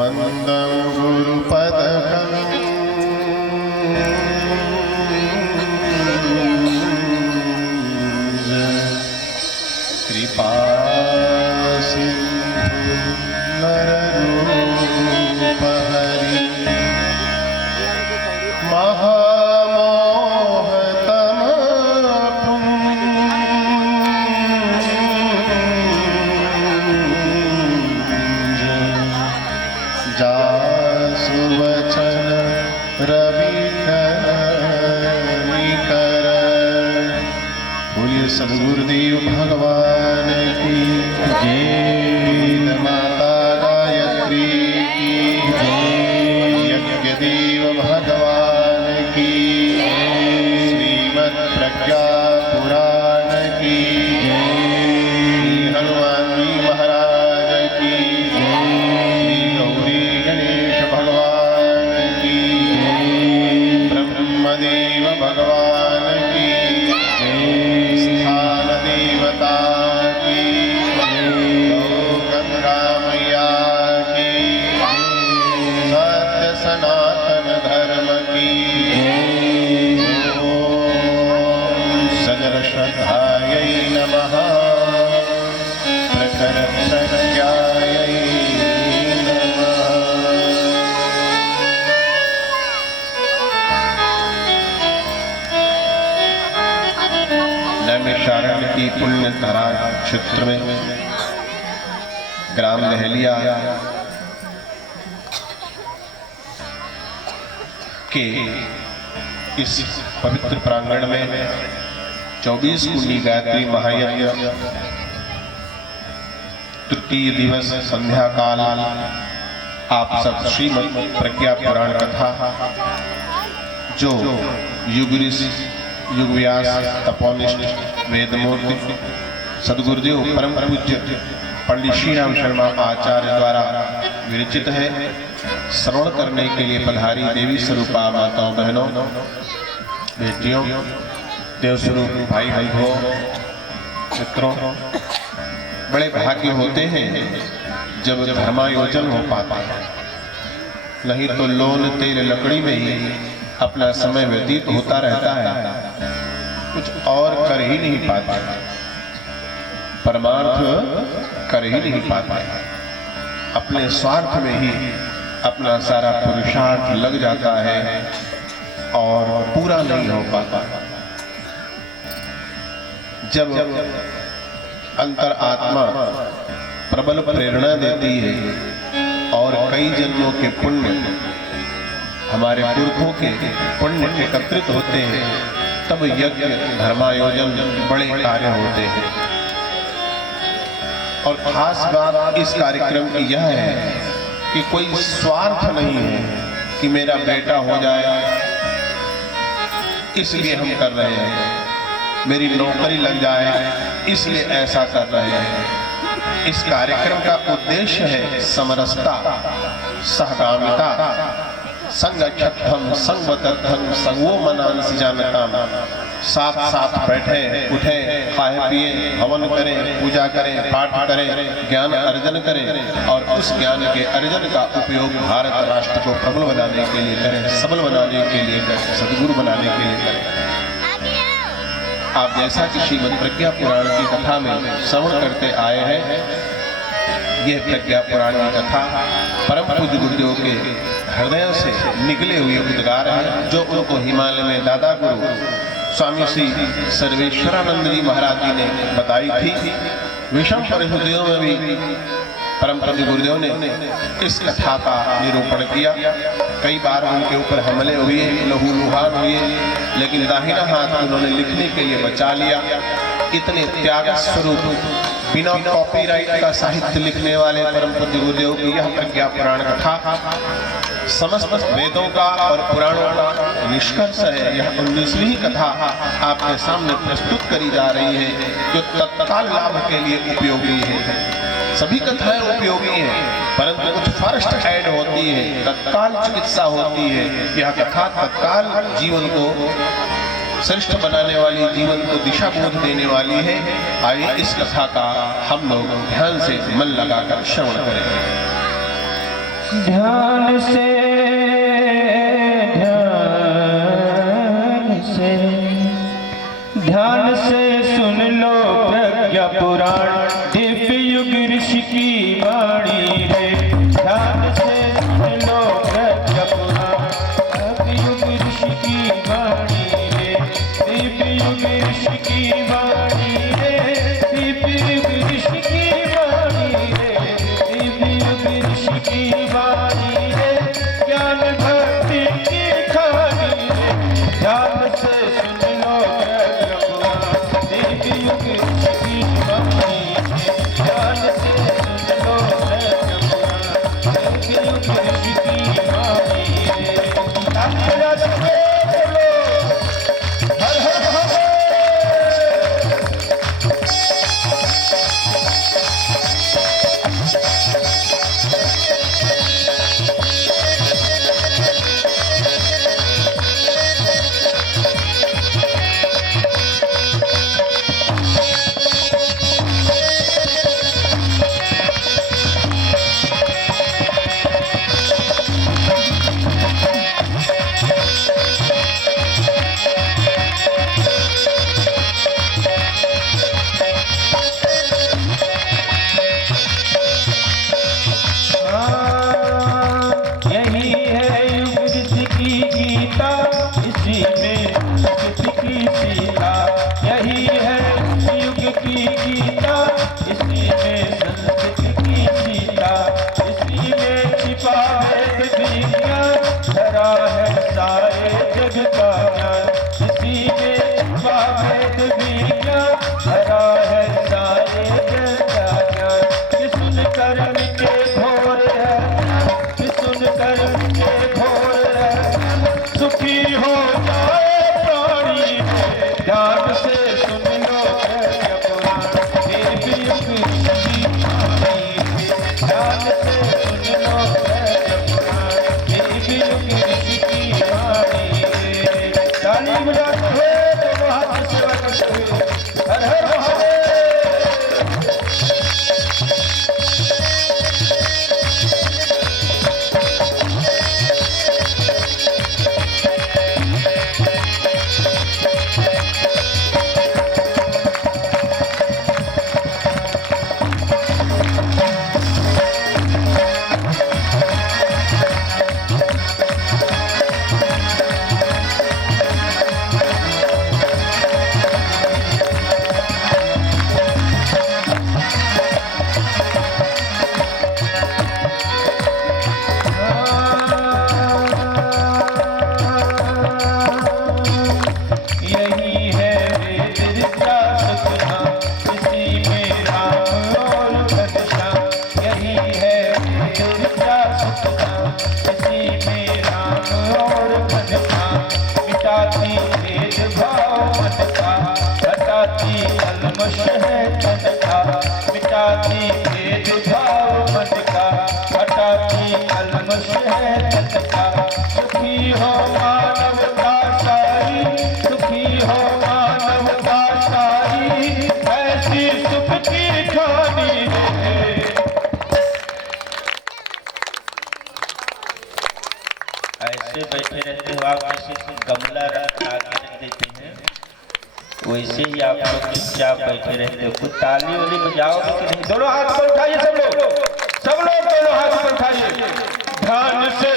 वंदं गुरुपदकम् कृपा सिंधु नररूप हरि महामोहतम पुंज जासु वचन रविकर बोलिए सद्गुरुदेव भगवान की जय। माता गायत्री की जय। यज्ञदेव भगवान की जय। श्रीमद् प्रज्ञा पुराण की जय। हनुमान जी महाराज की जय। गौरी गणेश भगवान की जय। ब्रह्मदेव भगवान की स्थान देवता की गंगा मैया की सत्य सनातन धर्म की सजल श्रद्धायै नमः। प्रखर प्रज्ञायै नमः। नैमिषारण्य की पुण्य धरा क्षेत्र में ग्राम लहलिया के इस पवित्र प्रांगण में 24 कुंडी गायत्री महायज्ञ तृतीय दिवस संध्या काल आप सब श्रीमद् प्रज्ञा पुराण कथा जो युग ऋषि युग व्यास तपोनिष्ठ वेदमूर्ति सद्गुरुदेव परम पूज्य पंडित श्री राम शर्मा आचार्य द्वारा विरचित है। श्रवण करने के लिए पधारी देवी स्वरूपा माताओं बहनों बेटियों देव स्वरूप भाई बहनों मित्रों, बड़े भाग्य होते हैं जब धर्मायोजन हो पाता है, नहीं तो लोन तेल लकड़ी में ही अपना समय व्यतीत होता रहता है, कुछ और कर ही नहीं पाता, परमार्थ कर ही नहीं पाता, अपने स्वार्थ में ही अपना सारा पुरुषार्थ लग जाता है और पूरा नहीं हो पाता। जब अंतर आत्मा प्रबल प्रेरणा देती है और कई जन्मों के पुण्य हमारे पुरखों के पुण्य एकत्रित होते हैं, तब यज्ञ धर्मायोजन बड़े कार्य होते हैं। और खास बात इस कार्यक्रम की यह है कि कोई स्वार्थ नहीं है कि मेरा बेटा हो जाए इसलिए हम कर रहे हैं, मेरी नौकरी लग जाए इसलिए ऐसा कर रहे हैं। इस कार्यक्रम का उद्देश्य है समरसता, सहगामिता, संगच्छत्थम संगवतर्थम संगो मनांसि जानताम। साथ साथ बैठे उठे खाए पिए हवन करें, पूजा करें, पाठ करें, ज्ञान अर्जन करें और उस ज्ञान के अर्जन का उपयोग भारत राष्ट्र को प्रबल बनाने के लिए करें, सबल बनाने के लिए करें, सद्गुरु बनाने के लिए करें। आप जैसा कि श्रीमद् प्रज्ञा पुराण की कथा में श्रवण करते आए हैं, यह प्रज्ञा पुराण की कथा परम पूज्य गुरुदेव के हृदय से निकले हुए उद्गार हैं, जो उनको हिमालय में दादा गुरु स्वामी श्री सर्वेश्वरानंद जी महाराज जी ने बताई थी। विषम परिस्थितियों में भी परम पूज्य गुरुदेव ने इस कथा का निरूपण किया। कई बार उनके ऊपर हमले हुए, लहूलुहान हुए, लेकिन दाहिना हाथ उन्होंने लिखने के लिए बचा लिया। इतने त्याग स्वरूप बिना कॉपीराइट का साहित्य लिखने वाले परम पूज्य गुरुदेव की यह प्रज्ञा पुराण कथा समस्त वेदों का और पुराणों का निष्कर्ष है। यह 19वीं कथा आपके सामने प्रस्तुत करी जा रही है, जो तत्काल लाभ के लिए उपयोगी है। सभी कथाएं उपयोगी हैं, परंतु कुछ फर्स्ट एड होती है, तत्काल चिकित्सा होती है। यह कथा तत्काल जीवन को श्रेष्ठ बनाने वाली, जीवन को दिशा बोध देने वाली है। आइए इस कथा का हम लोग ध्यान से मन लगाकर श्रवण करें। ध्यान से ध्यान से सुन लो प्रज्ञा पुराण दिव्य युग ऋषि की वाणी रे। ध्यान से सुन लो प्रज्ञा पुराण दिव्य युग ऋषि की वाणी रे। दिव्य युग ऋषि की वाणी रे। दिव्य युग ऋषि की वाणी रे। दिव्य युग ऋषि की वाणी रे। ज्ञान भक्ति की खानी रे। ध्यान से सुन लो प्रज्ञा पुराण दिव्य युग ऋषि की वाणी रे। ध्यान से सुन लो प्रज्ञा पुराण दिव्य युग ऋषि की वाणी रे। तालियां से बोलो हर हर महादेव। यही है युग ऋषि की गीता, इसी में ऋषि की सीता। यही है युग की गीता, इसी में संस्कृति की सीता। इसी में छिपा है विज्ञान, धरा है सारे जग का ज्ञान। इसी में छिपा है विज्ञान, धरा है सारे जग का ज्ञान। कि सुन कर्म के घोर है, कि सुन कर्म के घोर है, सुखी हो जाए प्राणी। ध्यान से सुन लो प्रज्ञा पुराण दिव्य युग ऋषि की वाणी। ध्यान से सुन लो प्रज्ञा पुराण दिव्य युग ऋषि की वाणी। ताली बजाते हुए दोनों हाथ से सेवा करते हुए हर हर महादेव। यही है वेद ऋचा सुखना, इसी में राम और घनश्याम। यही है वेद ऋचा सुखना, इसी में राम और घनश्याम। मिटाती भेदभाव मन का, हटाती कल्मश है तन का। मिटाती भेदभाव मन का, हटाती कल्मश है तन का। सुखी हो मानवता सारी, सुखी हो मानवता सारी, ऐसी सुख की खानी रे। ऐसे बैठे रहते हो आप, जैसे गमला रख देते हैं, वैसे ही आप लोग चुपचाप बैठे रहते हो। कुछ ताली वाली बजाओगे कि नहीं? दोनों हाथ पर उठाइए सब लोग, सब लोग दोनों हाथ पर उठाइए। ध्यान से